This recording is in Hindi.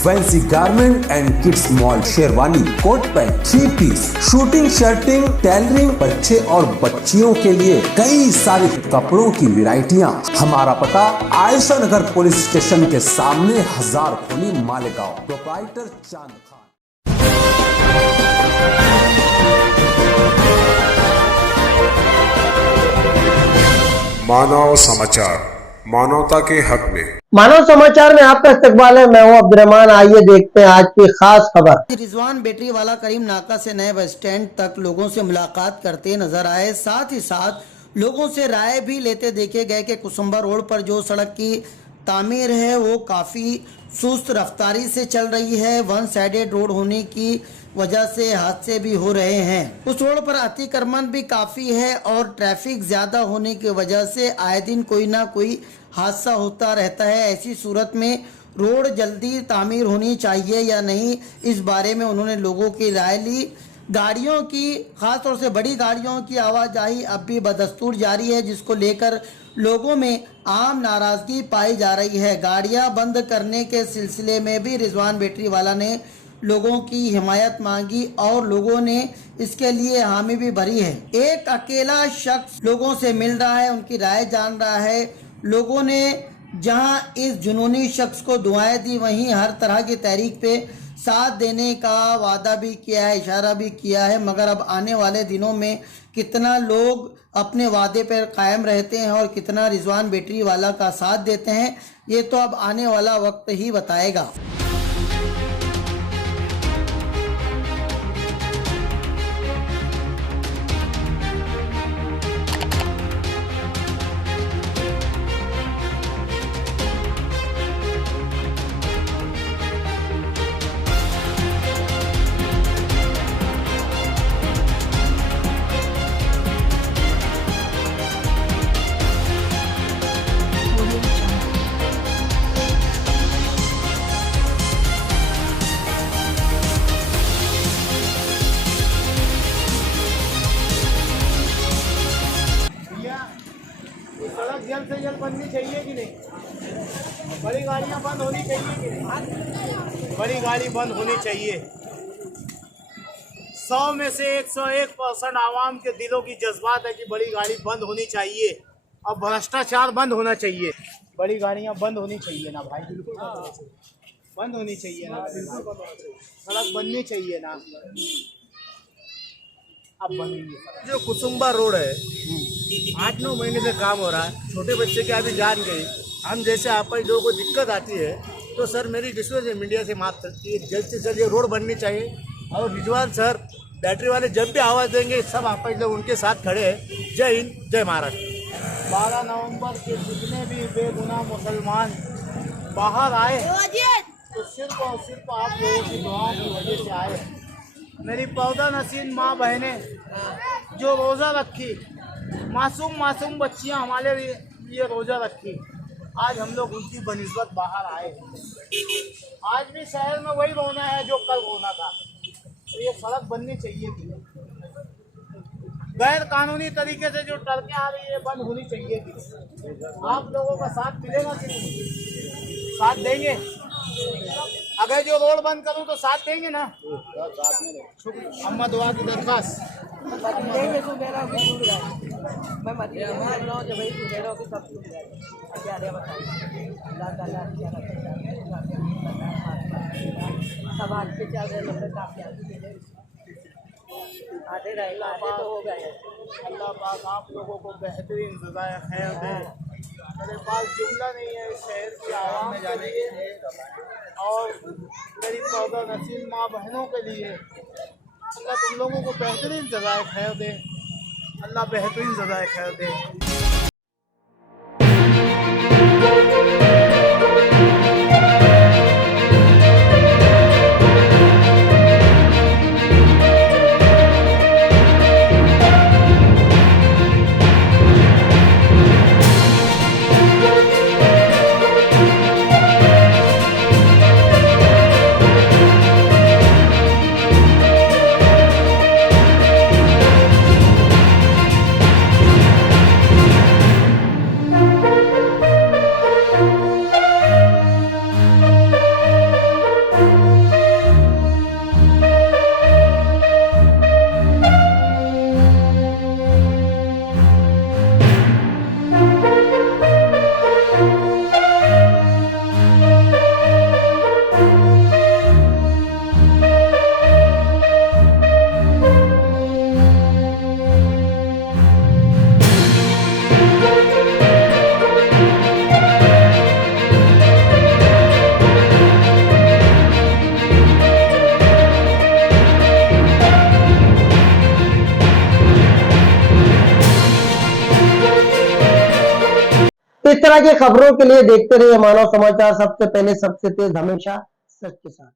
Fancy garment and kids mall, sherwani, coat pant, 3 piece, suiting, shirting, tailoring, बच्चे और बच्चियों के लिए कई सारे कपड़ों की वैरायटियां। हमारा पता आयशा नगर पुलिस स्टेशन के सामने, हजार खोली, मालेगांव। प्रोप्राइटर चांद खान। मानव समाचार, मानवता के हक में। मानव समाचार में आपका इस्तकबाल है। मैं हूं अब्दुर्रहमान। आइए देखते हैं आज की खास खबर। रिजवान बैटरी वाला करीम नाका से नए बस स्टैंड तक लोगों से मुलाकात करते नजर आए। साथ ही साथ लोगों से राय भी लेते देखे गए कि कुसुम्बा रोड पर जो सड़क की तामीर है वो काफ़ी सुस्त रफ्तारी से चल रही है। वन साइडेड रोड होने की वजह से हादसे भी हो रहे हैं। उस रोड पर अतिक्रमण भी काफ़ी है और ट्रैफिक ज़्यादा होने की वजह से आए दिन कोई ना कोई हादसा होता रहता है। ऐसी सूरत में रोड जल्दी तामीर होनी चाहिए या नहीं, इस बारे में उन्होंने लोगों की राय ली। गाड़ियों की, खासतौर से बड़ी गाड़ियों की आवाजाही अब भी बदस्तूर जारी है, जिसको लेकर लोगों में आम नाराजगी पाई जा रही है। गाड़ियां बंद करने के सिलसिले में भी रिजवान बैटरी वाला ने लोगों की हिमायत मांगी और लोगों ने इसके लिए हामी भी भरी है। एक अकेला शख्स लोगों से मिल रहा है, उनकी राय जान रहा है। लोगों ने जहां इस जुनूनी शख्स को दुआएं दी, वहीं हर तरह की तहरीक पे साथ देने का वादा भी किया है, इशारा भी किया है। मगर अब आने वाले दिनों में कितना लोग अपने वादे पर कायम रहते हैं और कितना रिजवान बैटरी वाला का साथ देते हैं, ये तो अब आने वाला वक्त ही बताएगा। सड़क जल्द से जल्द बननी चाहिए कि नहीं? बड़ी गाड़ियां बंद होनी चाहिए कि नहीं? बड़ी गाड़ी बंद होनी चाहिए। 100 में से 101% आवाम के दिलों की जज्बात है कि बड़ी गाड़ी बंद होनी चाहिए और भ्रष्टाचार बंद होना चाहिए। बड़ी गाड़ियां बंद होनी चाहिए ना भाई, बंद होनी चाहिए ना, सड़क बननी चाहिए ना। अब बनेगी। जो कुसुम्बा रोड है 8-9 महीने से काम हो रहा है। छोटे बच्चे की अभी जान गई। हम जैसे आप लोगों को दिक्कत आती है तो सर मेरी रिक्वेस्ट है मीडिया से माफ करती है, जल्द से जल्द ये रोड बननी चाहिए। और रिजवान सर बैटरी वाले जब भी आवाज़ देंगे सब आप लोग उनके साथ खड़े हैं। जय हिंद, जय महाराष्ट्र। 12 नवंबर के जितने भी बेगुनाह मुसलमान बाहर आए तो सिर्फ और सिर्फ आप लोगों की दुआओं की वजह से आए। मेरी पौधा नसीन माँ बहनें जो रोज़ा रखी, मासूम मासूम बच्चियाँ हमारे लिए रोज़ा रखी, आज हम लोग उनकी बनिस्बत बाहर आए। आज भी शहर में वही रोना है जो कल रोना था। तो ये सड़क बननी चाहिए थी। गैर कानूनी तरीके से जो सड़कें आ रही है बंद होनी चाहिए थी। आप लोगों का साथ मिलेगा कि नहीं? साथ देंगे? अगर जो रोड बंद करूं तो साथ देंगे ना? अम्मा दुआ की दरखास्त आधे रहे तो हो गए। अल्लाह पाक आप लोगों को बेहतरीन सजाए खैर दे। मेरे पास जुमला नहीं है इस शहर की आवाम के लिए और मेरी पौधा नसीब माँ बहनों के लिए। अल्लाह तुम लोगों को बेहतरीन सजाए खैर दे। अल्लाह बेहतरीन सजाए खैर दे। इस तरह की खबरों के लिए देखते रहिए मानव समाचार, सबसे पहले सबसे तेज हमेशा सच के साथ।